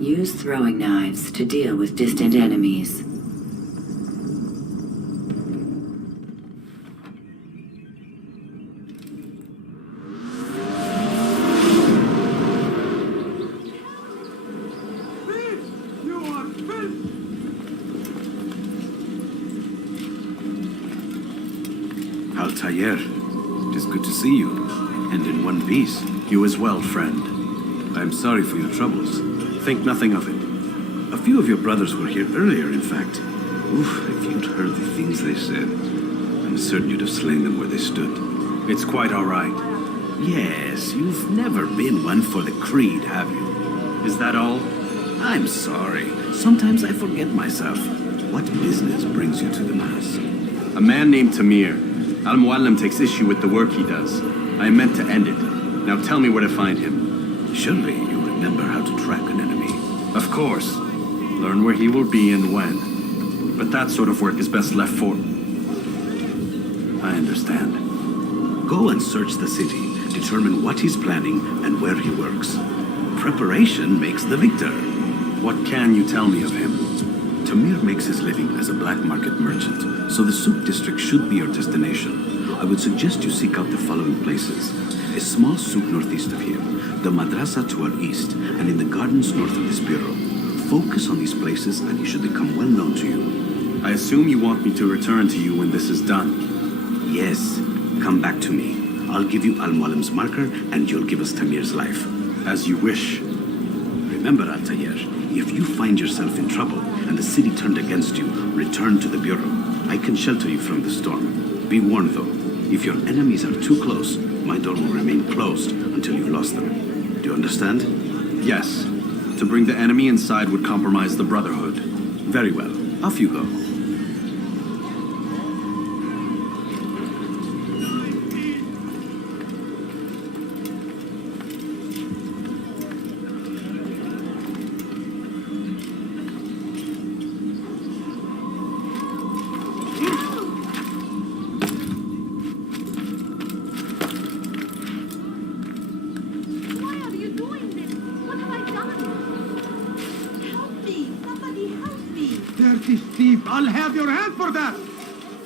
Use throwing knives to deal with distant enemies. Altair, it is good to see you, and in one piece. You as well, friend. I am sorry for your troubles. Think nothing of it. A few of your brothers were here earlier, in fact. Oof, if you'd heard the things they said, I'm certain you'd have slain them where they stood. It's quite all right. Yes, you've never been one for the creed, have you? Is that all? I'm sorry. Sometimes I forget myself. What business brings you to the Mass? A man named Tamir. Al-Mualim takes issue with the work he does. I am meant to end it. Now tell me where to find him. Surely you remember how to track an enemy. Of course. Learn where he will be and when. But that sort of work is best left for... I understand. Go and search the city. Determine what he's planning and where he works. Preparation makes the victor. What can you tell me of him? Tamir makes his living as a black market merchant, so the Souk district should be your destination. I would suggest you seek out the following places. A small souk northeast of here, the madrasa to our east, and in the gardens north of this bureau. Focus on these places and he should become well known to you. I assume you want me to return to you when this is done. Yes, come back to me. I'll give you Al-Mualim's marker and you'll give us Tamir's life. As you wish. Remember, Altair, if you find yourself in trouble and the city turned against you, return to the bureau. I can shelter you from the storm. Be warned though, if your enemies are too close, my door will remain closed until you've lost them. Do you understand? Yes. To bring the enemy inside would compromise the Brotherhood. Very well. Off you go. I'll have your hand for that!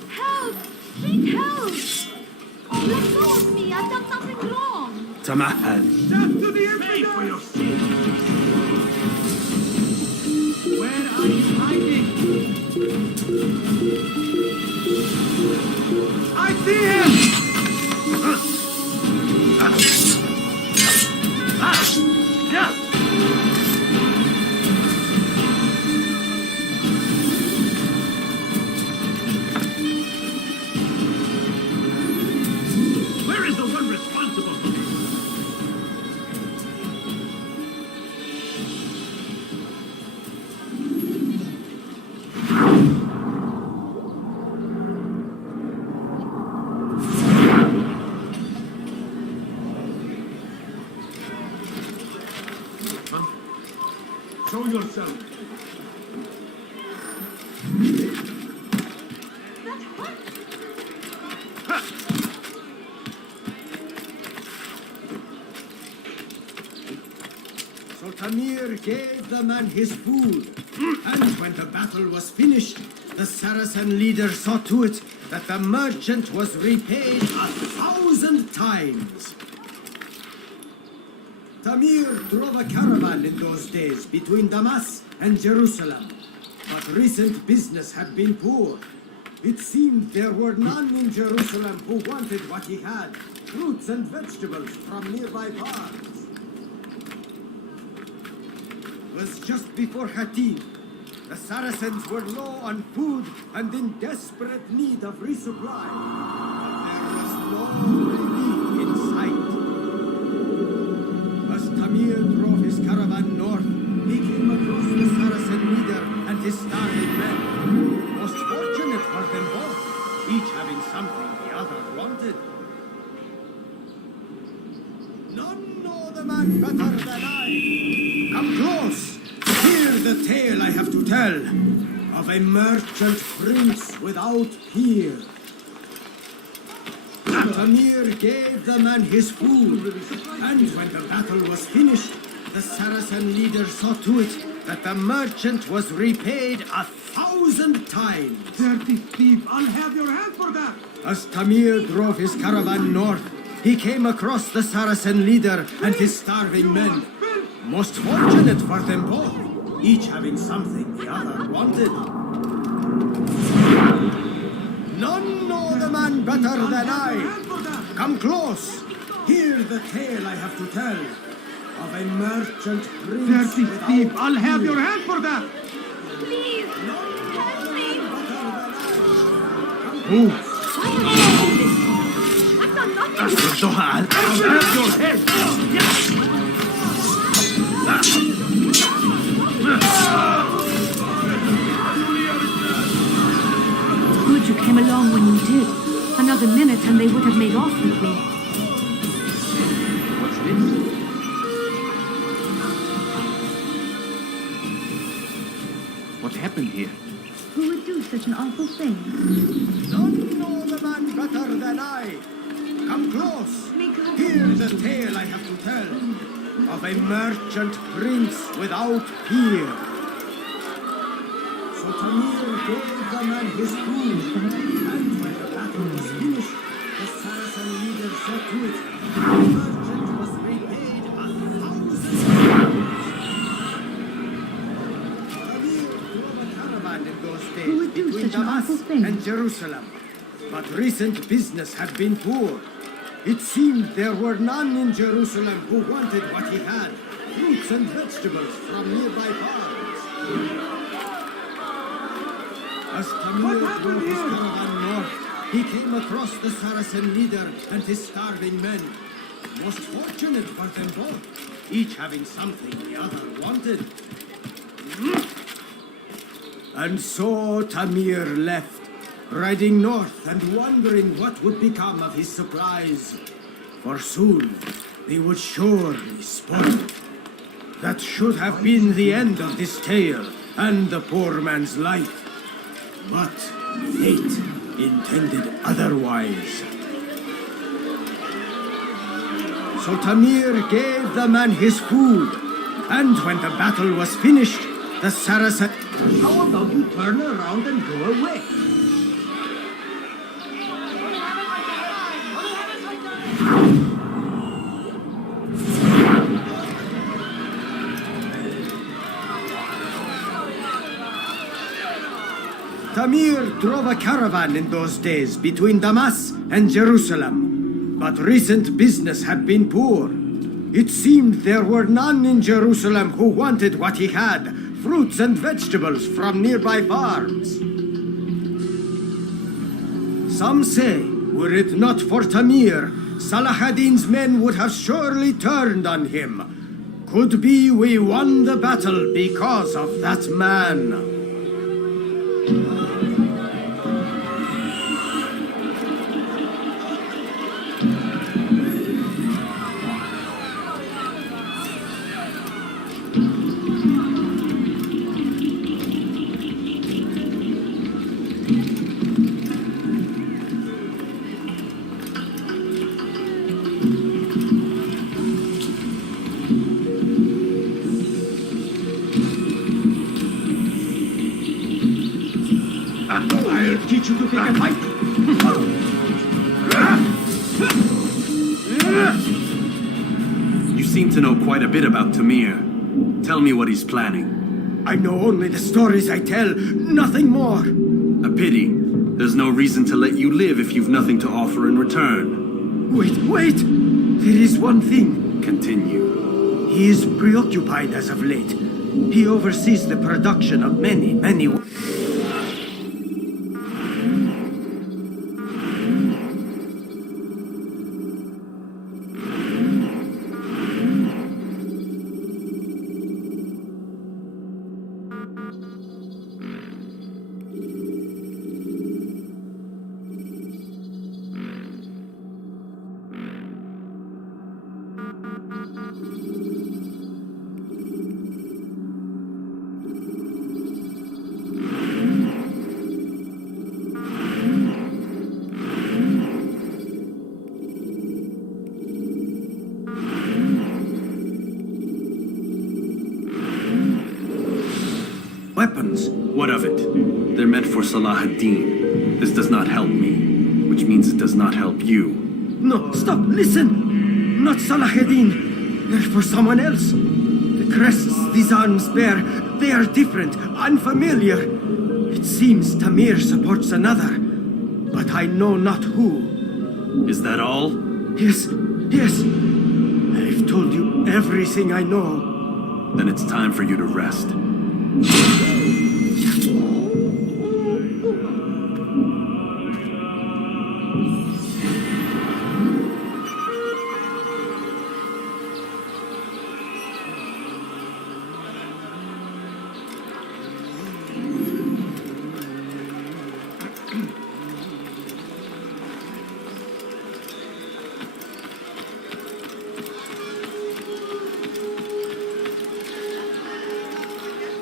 Help! Seek help! Let go of me! I've done nothing wrong! Tamahal! Death to the infidels! For your sins! Where are you hiding? I see him! Show yourself. So Tamir gave the man his food. And when the battle was finished, the Saracen leader saw to it that the merchant was repaid 1,000 times. Tamir drove a caravan in those days between Damas and Jerusalem. But recent business had been poor. It seemed there were none in Jerusalem who wanted what he had, fruits and vegetables from nearby farms. It was just before Hattin. The Saracens were low on food and in desperate need of resupply. But there was no relief in sight. As Tamir drove his caravan north, he came across the Saracen leader and his starving men. Most fortunate for them both, each having something the other wanted. None know the man better than I. Come close. Hear the tale I have to tell of a merchant prince without peer. Tamir gave the man his food, and when the battle was finished, the Saracen leader saw to it that the merchant was repaid 1,000 times. Dirty thief! I'll have your hand for that! As Tamir drove his caravan north, he came across the Saracen leader and his starving men. Most fortunate for them both, each having something the other wanted. None know the man better than I. Come close. Hear the tale I have to tell of a merchant prince Dirty without thief! I'll have peer. your hand for that! Please, help me! Who? Why are you doing this? I've done nothing. I'll have your head! Good you came along when you did. Another minute and they would have made off with me. What's this? What happened here? Who would do such an awful thing? None know the man better than I. Come close. Hear the tale I have to tell of a merchant prince without peer. So Tamir gave the man his food, and when the battle was finished, the Saracen leader saw to it the merchant was repaid 1,000 Tamir drove a caravan in those days Who would do between such an Damas awful thing? and Jerusalem. But recent business had been poor. It seemed there were none in Jerusalem who wanted what he had, fruits and vegetables from nearby farms. As Tamir drove his caravan north, he came across the Saracen leader and his starving men. Most fortunate for them both, each having something the other wanted. And so Tamir left, riding north and wondering what would become of his supplies. For soon they would surely spoil. That should have been the end of this tale and the poor man's life. But fate intended otherwise. So Tamir gave the man his food, and when the battle was finished, the Saracen... How about you turn around and go away? Tamir drove a caravan in those days between Damas and Jerusalem. But recent business had been poor. It seemed there were none in Jerusalem who wanted what he had, fruits and vegetables from nearby farms. Some say, were it not for Tamir, Salah ad-Din's men would have surely turned on him. Could be we won the battle because of that man. I'll teach you to take a fight. You seem to know quite a bit about Tamir. Tell me what he's planning. I know only the stories I tell, nothing more. A pity. There's no reason to let you live if you've nothing to offer in return. Wait! There is one thing. Continue. He is preoccupied as of late. He oversees the production of many. Weapons. What of it? They're meant for Salah ad-Din. This does not help me, which means it does not help you. No, stop, listen! Not Salahuddin. They're for someone else. The crests these arms bear, they are different, unfamiliar. It seems Tamir supports another, but I know not who. Is that all? Yes. I've told you everything I know. Then it's time for you to rest.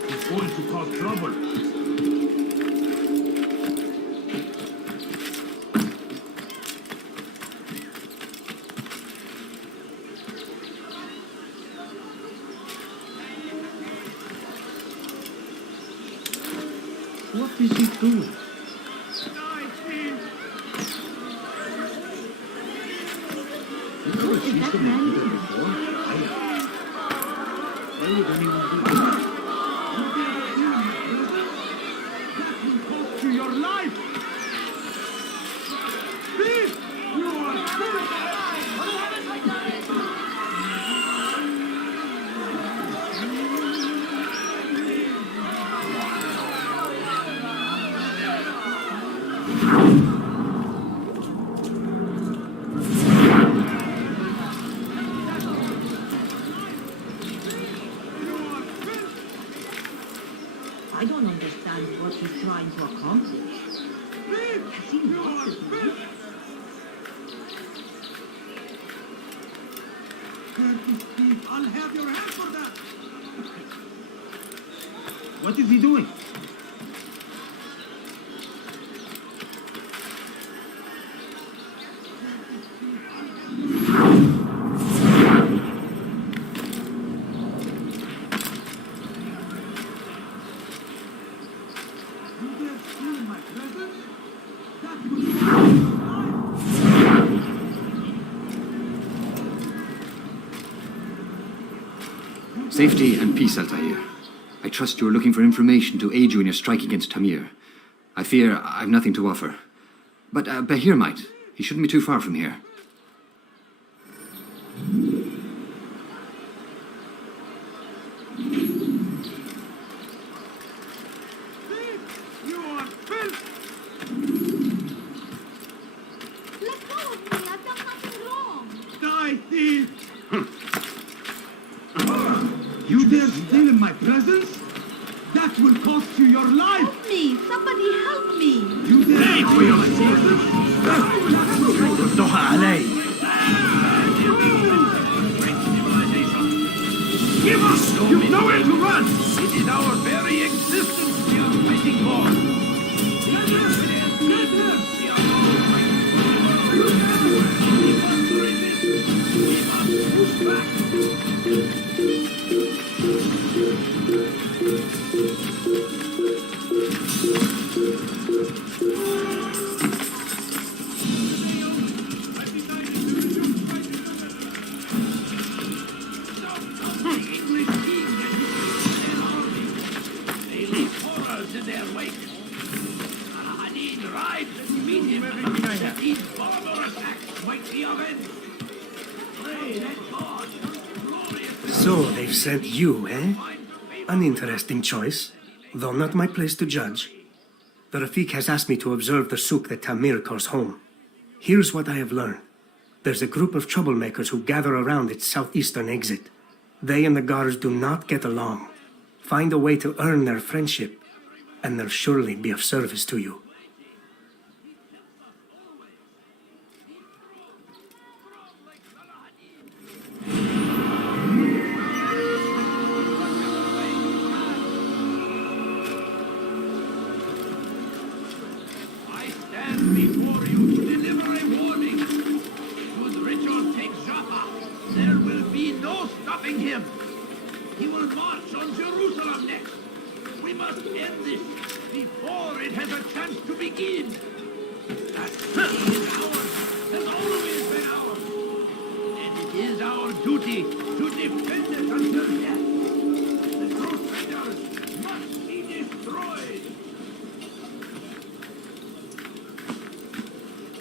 He's going to cause trouble. What is he doing? Is that man? To your life! Thief! You are thief! I don't understand what he's trying to accomplish. Has he lost his mind? Dirty thief! I'll have your hand for that! What is he doing? You dare steal my presents? That will Safety and peace, Altair. I trust you are looking for information to aid you in your strike against Tamir. I fear I've nothing to offer. But Bahir might. He shouldn't be too far from here. You are filth! Let go of me. I've done nothing wrong. Die, thief! You dare steal my presents? That will cost you your life! Help me. Somebody help me. You dare steal my presents? ردوها علي. Give us! You've nowhere to run! It is our very existence we are fighting for! So they've sent you, eh? An interesting choice, though not my place to judge. The Rafik has asked me to observe the souk that Tamir calls home. Here's what I have learned. There's a group of troublemakers who gather around its southeastern exit. They and the guards do not get along. Find a way to earn their friendship, and they'll surely be of service to you. I stand before you to deliver a warning. Should Richard take Jaffa, there will be no stopping him. He will march on Jerusalem next. We must end this before it has a chance to begin. That city is ours, has always been ours. And it is our duty to defend it until death. The Crusaders must be destroyed.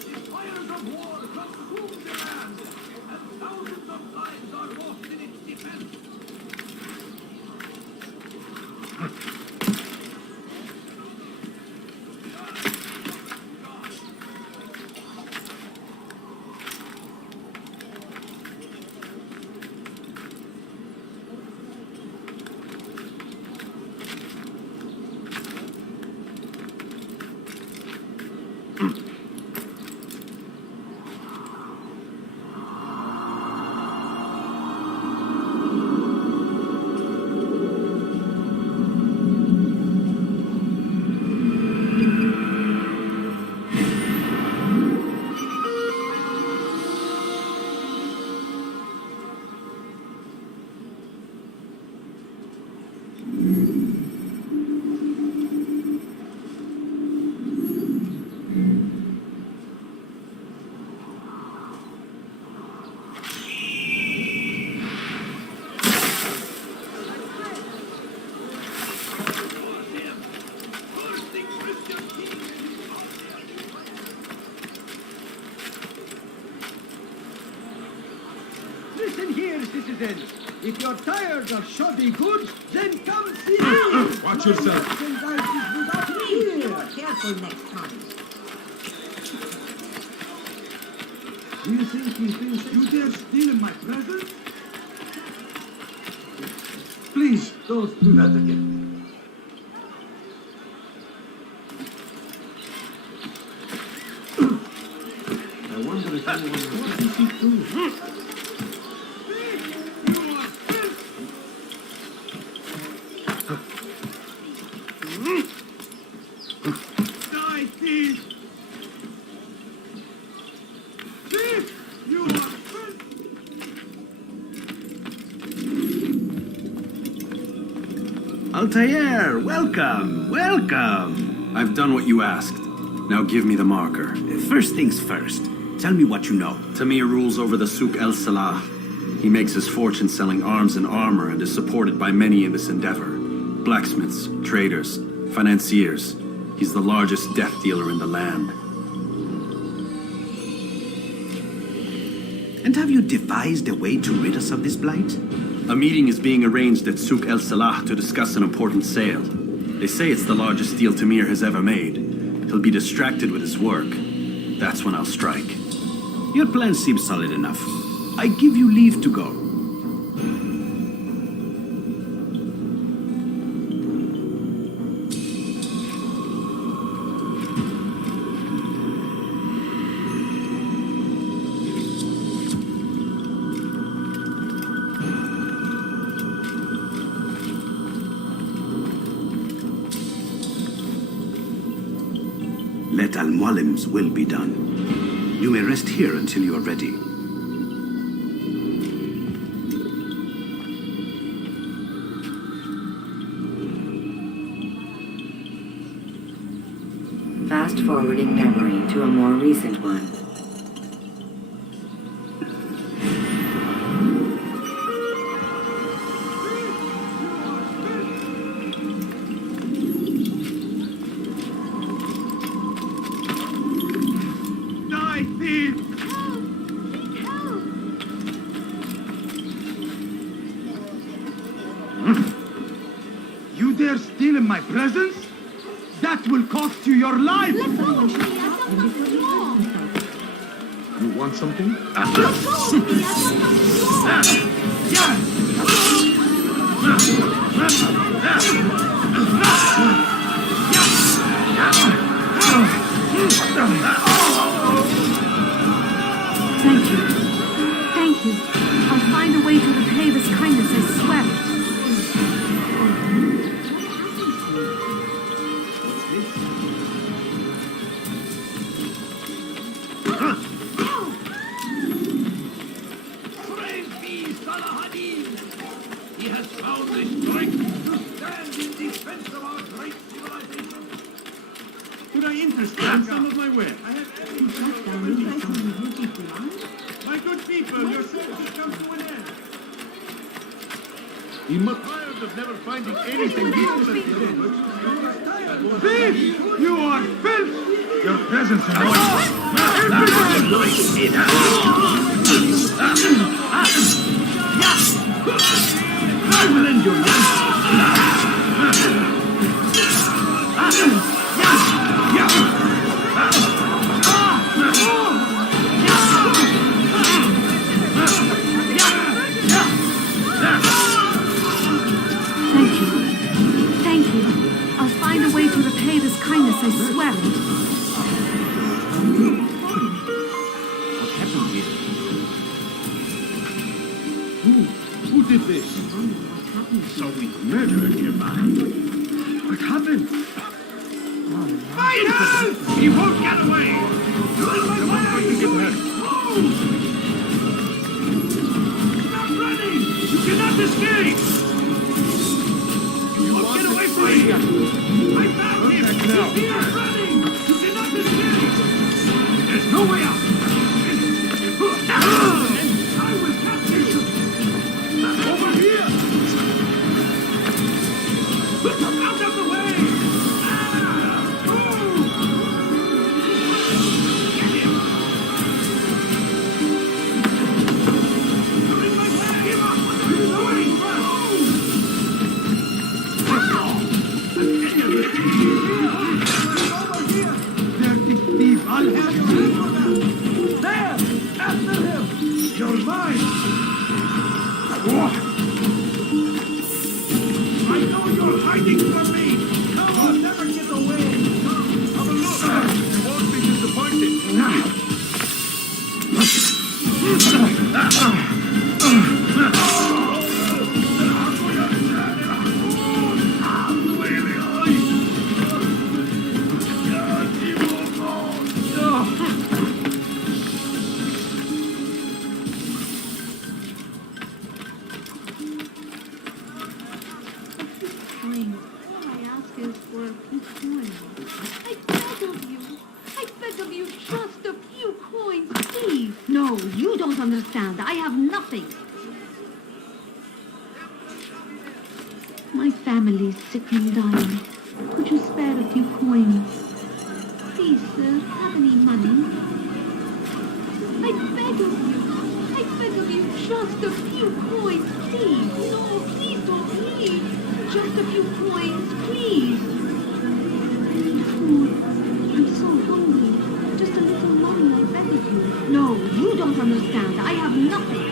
The fires of war consume the land, and thousands of lives are lost in its defense. Listen here, citizens. If you're tired of shoddy goods, then come see me. Watch yourself. Merchandise is without Please, be fear. more careful next time. Do you think he thinks you dare steal my presents? Please, don't do that again. I wonder if anyone what is he doing? Die, thief! Thief! You are Altair, welcome, welcome. I've done what you asked. Now give me the marker. First things first, tell me what you know. Tamir rules over the Souk El Salah. He makes his fortune selling arms and armor and is supported by many in this endeavor. Blacksmiths, traders, financiers. He's the largest death dealer in the land. And have you devised a way to rid us of this blight? A meeting is being arranged at Souk El Salah to discuss an important sale. They say it's the largest deal Tamir has ever made. He'll be distracted with his work. That's when I'll strike. Your plan seems solid enough. I give you leave to go. Let Al-Mualim's will be done. You may rest here until you are ready. Fast forwarding memory to a more recent one. Die, thief! Help! Seek help! You dare steal in my presence? That will cost you your life! Let go of me! I've done nothing wrong! You want something? Let go of me! I've done nothing wrong! Thank you. Thank you. I'll find a way to repay this kindness, I swear it. Praise be Salahadin! He has found the strength to stand in defense of our great civilization. Could I interest you in some of my work? I have every My good people, your service has come to an end. He must tired of never finding anything decent. Thief! You are filth! Your presence annoys me. I will end your Thank you. Thank you. I'll find a way to repay this kindness, I swear it. What happened here? Who did this? So we murdered your man. What happened? Fight him! He won't get away! You're going to get hurt. Stop running! You cannot escape! You won't get away from me! I found him! He's here running! You cannot escape! There's no way out! I will capture you! Over here! Out of the way! Get him! You're in my way! Give up! Away! Over here! Dirty thief! I'll have you! There! After him! You're mine! I know you're hiding from me! Come on, never get away! Come, have a look! You won't be disappointed! Fine. All I ask is for a few coins. I beg of you. I beg of you, just a few coins, please. No, you don't understand. I have nothing. My family's sick and dying. Could you spare a few coins? Please, sir, have any money? I beg of you. I beg of you, just a few coins, please. No, please don't leave. Just a few coins, please. Food. I'm so hungry. Just a little money, I beg of you. No, you don't understand. I have nothing.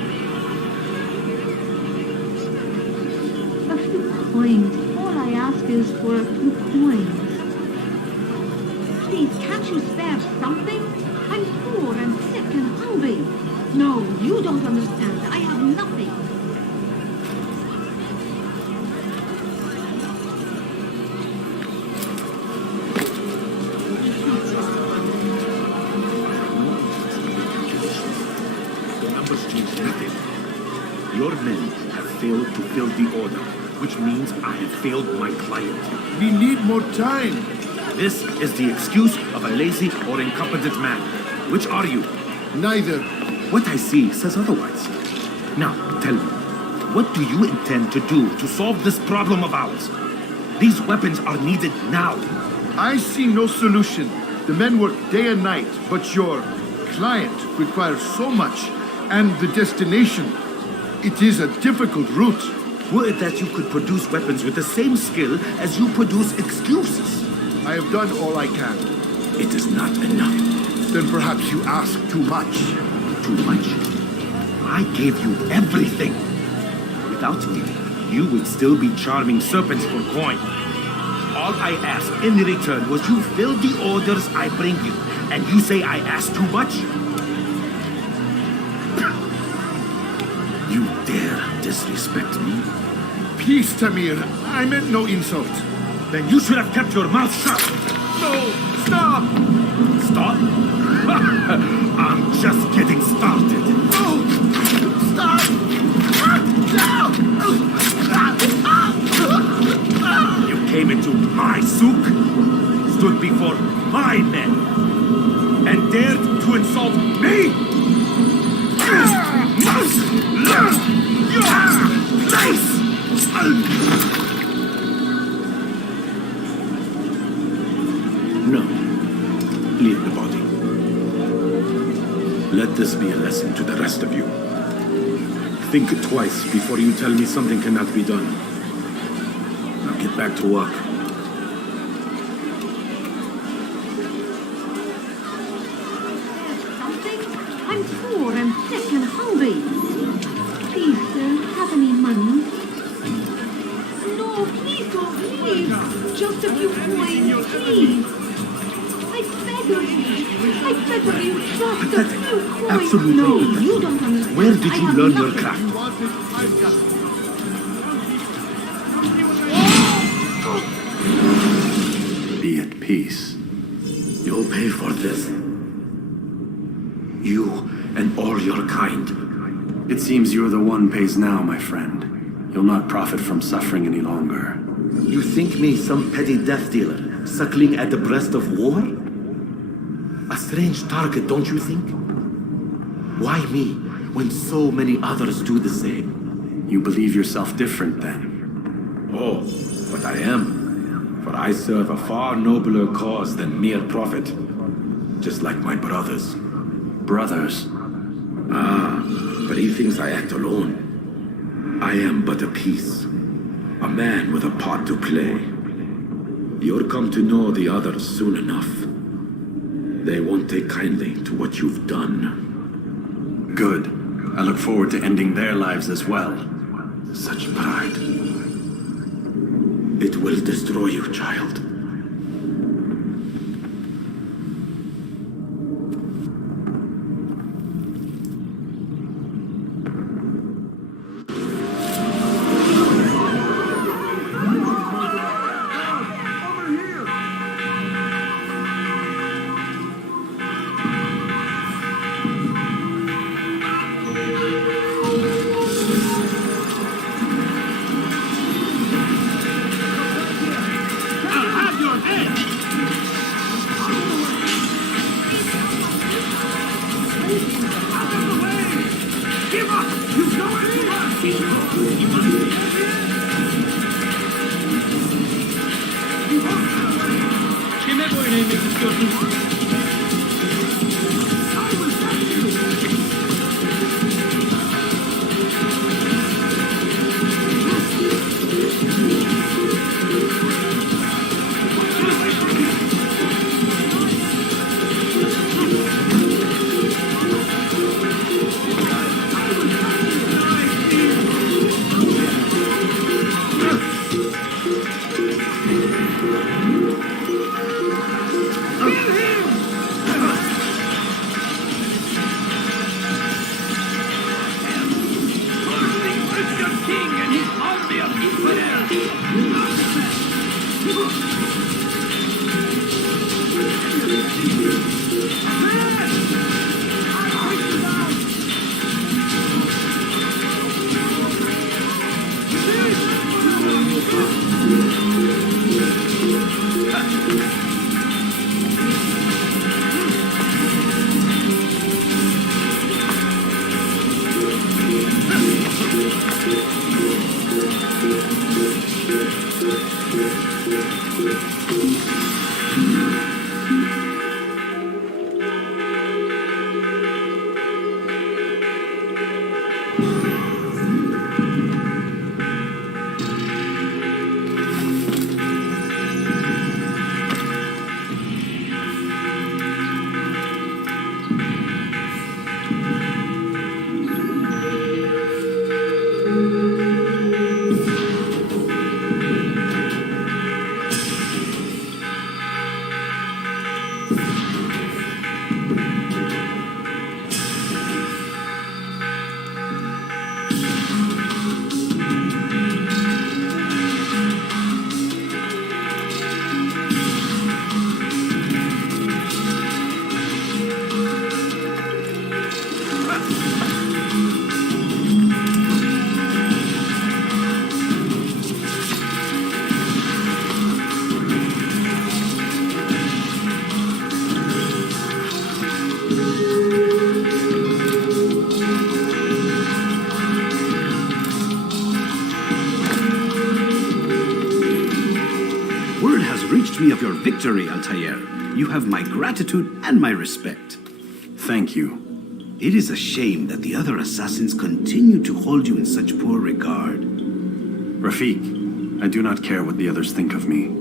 A few coins. All I ask is for a few coins. Please, can't you spare something? I'm poor and sick and hungry. No, you don't understand. I have nothing. The numbers change nothing. Your men have failed to fill the order, which means I have failed my client. We need more time. This is the excuse of a lazy or incompetent man. Which are you? Neither. What I see says otherwise. Now, tell me, what do you intend to do to solve this problem of ours? These weapons are needed now. I see no solution. The men work day and night, but your client requires so much, and the destination. It is a difficult route. Were it that you could produce weapons with the same skill as you produce excuses. I have done all I can. It is not enough. Then perhaps you ask too much. Too much? I gave you everything. Without me, you would still be charming serpents for coin. All I ask in return was you fill the orders I bring you, and you say I ask too much? You dare disrespect me? Peace, Tamir. I meant no insult. Then you should have kept your mouth shut. No! Stop! Stop? I'm just getting started. No! Stop! You came into my souk, stood before my men, and dared to insult me? No. Leave the body. Let this be a lesson to the rest of you. Think twice before you tell me something cannot be done. Now get back to work. Something? I'm poor and sick and hungry. Please, sir, have any money? No, please don't leave. Just a few coins, please. I beg of you. I beg of you, just a few coins. Absolutely. No, you don't understand. Where did I you have learn your nothing. craft? Be at peace. You'll pay for this. You and all your kind. It seems you're the one pays now, my friend. You'll not profit from suffering any longer. You think me some petty death dealer, suckling at the breast of war? A strange target, don't you think? Why me, when so many others do the same? You believe yourself different, then? Oh, but I am. For I serve a far nobler cause than mere profit. Just like my brothers. Brothers? Ah, but he thinks I act alone. I am but a piece. A man with a part to play. You'll come to know the others soon enough. They won't take kindly to what you've done. Good. I look forward to ending their lives as well. Such pride. It will destroy you, child. informed me of your victory, Altair. You have my gratitude and my respect. Thank you. It is a shame that the other assassins continue to hold you in such poor regard. Rafik, I do not care what the others think of me.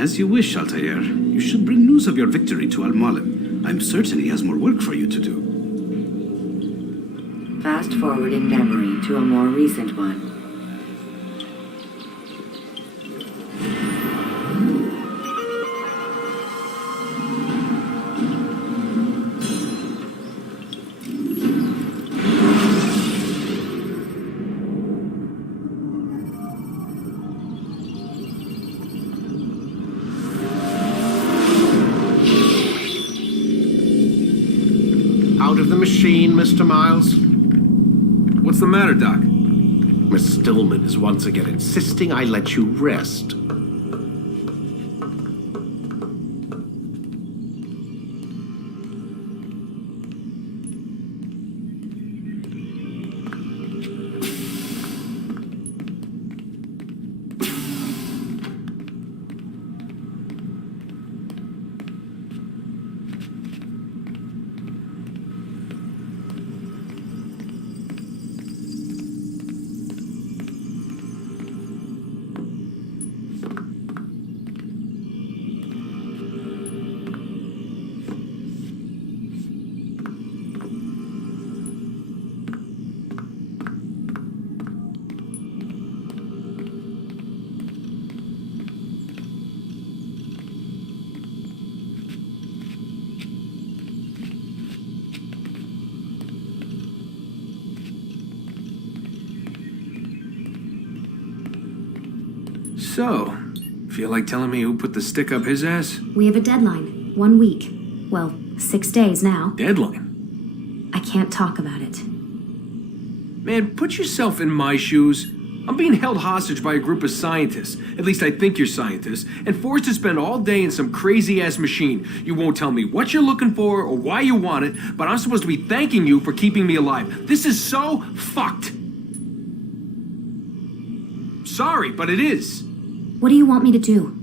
As you wish, Altair. You should bring news of your victory to Al-Mualim. I'm certain he has more work for you to do. Fast forward in memory to a more recent one. Out of the machine, Mr. Miles. What's the matter, Doc? Miss Stillman is once again insisting I let you rest. So, feel like telling me who put the stick up his ass? We have a deadline. 1 week. Well, 6 days now. Deadline? I can't talk about it. Man, put yourself in my shoes. I'm being held hostage by a group of scientists. At least I think you're scientists. And forced to spend all day in some crazy-ass machine. You won't tell me what you're looking for or why you want it, but I'm supposed to be thanking you for keeping me alive. This is so fucked. Sorry, but it is. What do you want me to do?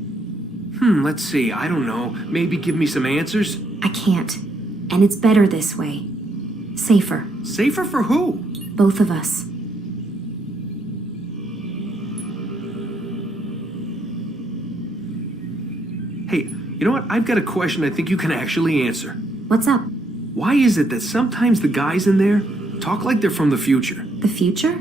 Let's see. I don't know. Maybe give me some answers? I can't. And it's better this way. Safer. Safer for who? Both of us. Hey, you know what? I've got a question I think you can actually answer. What's up? Why is it that sometimes the guys in there talk like they're from the future? The future?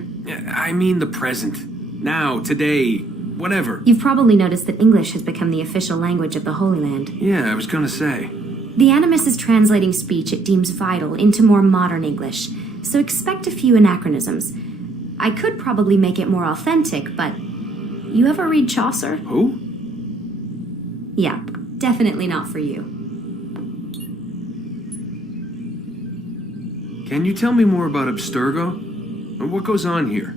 I mean the present. Now, today, whatever. You've probably noticed that English has become the official language of the Holy Land. Yeah, I was gonna say. The Animus is translating speech it deems vital into more modern English, so expect a few anachronisms. I could probably make it more authentic, but... You ever read Chaucer? Who? Yeah, definitely not for you. Can you tell me more about Abstergo? What goes on here?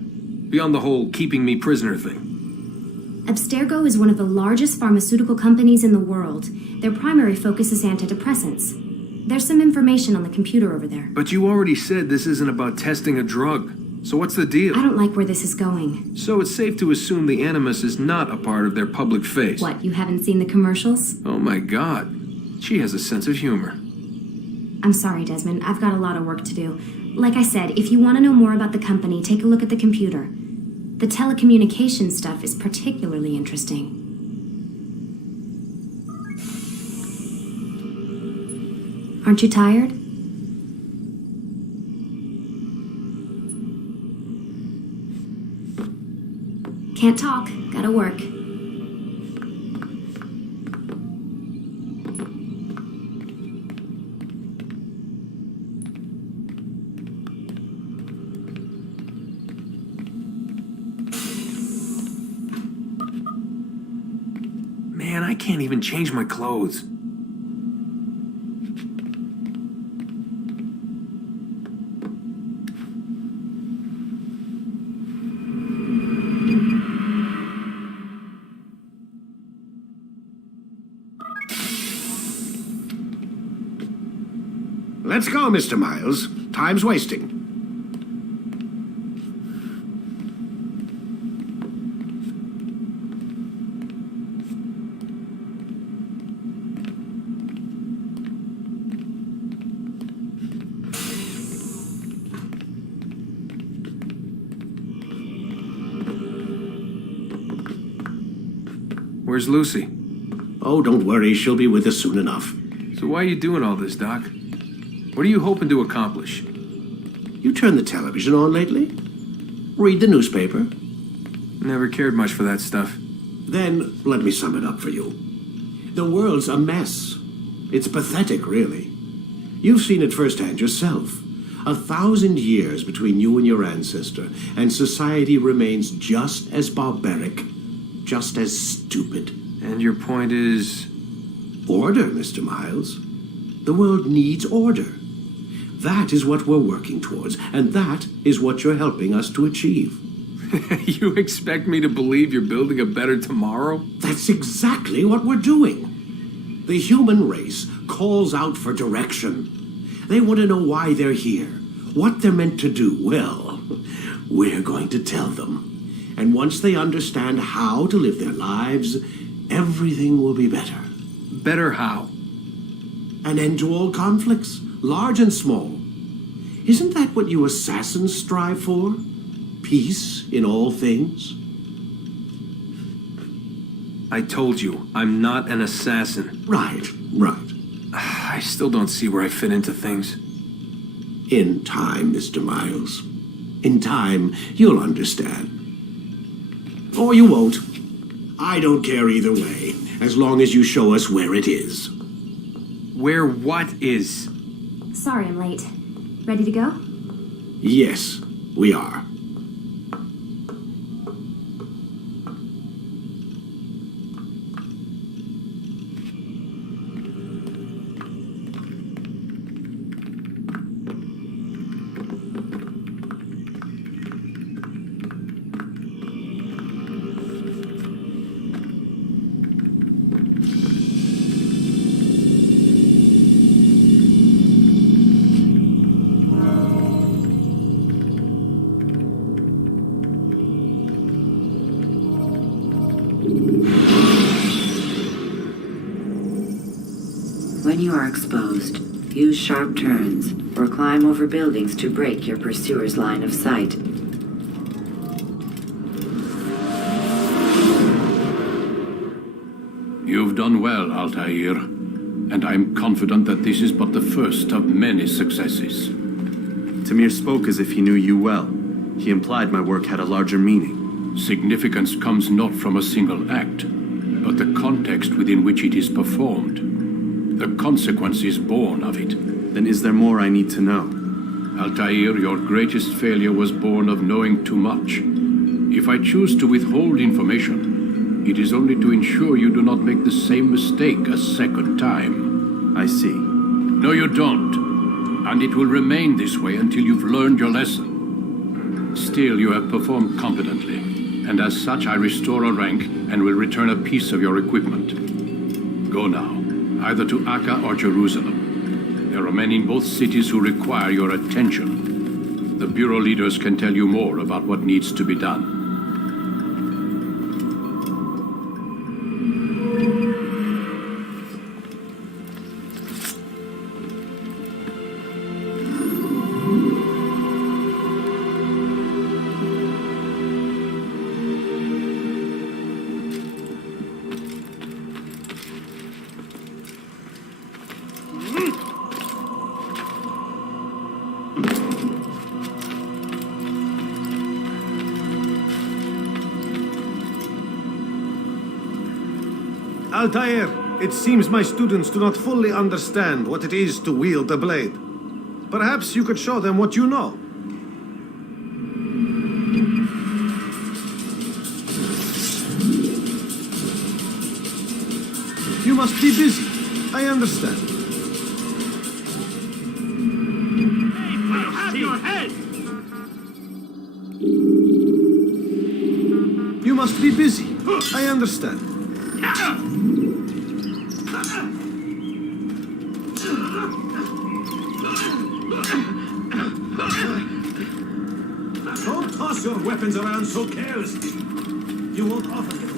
Beyond the whole keeping me prisoner thing. Abstergo is one of the largest pharmaceutical companies in the world. Their primary focus is antidepressants. There's some information on the computer over there. But you already said this isn't about testing a drug. So what's the deal? I don't like where this is going. So it's safe to assume the Animus is not a part of their public face. What, you haven't seen the commercials? Oh my god. She has a sense of humor. I'm sorry, Desmond. I've got a lot of work to do. Like I said, if you want to know more about the company, take a look at the computer. The telecommunications stuff is particularly interesting. Aren't you tired? Can't talk. Gotta work. Man, I can't even change my clothes. Let's go, Mr. Miles. Time's wasting. Where's Lucy? Oh, don't worry, she'll be with us soon enough. So why are you doing all this, Doc? What are you hoping to accomplish? You turned the television on lately? Read the newspaper? Never cared much for that stuff. Then, let me sum it up for you. The world's a mess. It's pathetic, really. You've seen it firsthand yourself. 1,000 years between you and your ancestor, and society remains just as barbaric, just as stupid. And your point is? Order, Mr. Miles. The world needs order. That is what we're working towards, and that is what you're helping us to achieve. You expect me to believe you're building a better tomorrow? That's exactly what we're doing. The human race calls out for direction. They want to know why they're here, what they're meant to do. Well, we're going to tell them. And once they understand how to live their lives, everything will be better. Better how? An end to all conflicts, large and small. Isn't that what you assassins strive for? Peace in all things? I told you, I'm not an assassin. Right. I still don't see where I fit into things. In time, Mr. Miles. In time, you'll understand. Or you won't. I don't care either way, as long as you show us where it is. Where what is? Sorry I'm late. Ready to go? Yes, we are. When you are exposed, use sharp turns or climb over buildings to break your pursuer's line of sight. You've done well, Altair, and I'm confident that this is but the first of many successes. Tamir spoke as if he knew you well. He implied my work had a larger meaning. Significance comes not from a single act, but the context within which it is performed. The consequences born of it. Then is there more I need to know? Altair, your greatest failure was born of knowing too much. If I choose to withhold information, it is only to ensure you do not make the same mistake a second time. I see. No, you don't. And it will remain this way until you've learned your lesson. Still, you have performed competently, and as such I restore a rank and will return a piece of your equipment. Go now, either to Akka or Jerusalem. There are men in both cities who require your attention. The Bureau leaders can tell you more about what needs to be done. Altair, it seems my students do not fully understand what it is to wield the blade. Perhaps you could show them what you know. You must be busy. I understand. Have your head! You must be busy. I understand. Don't toss your weapons around so carelessly. You won't often get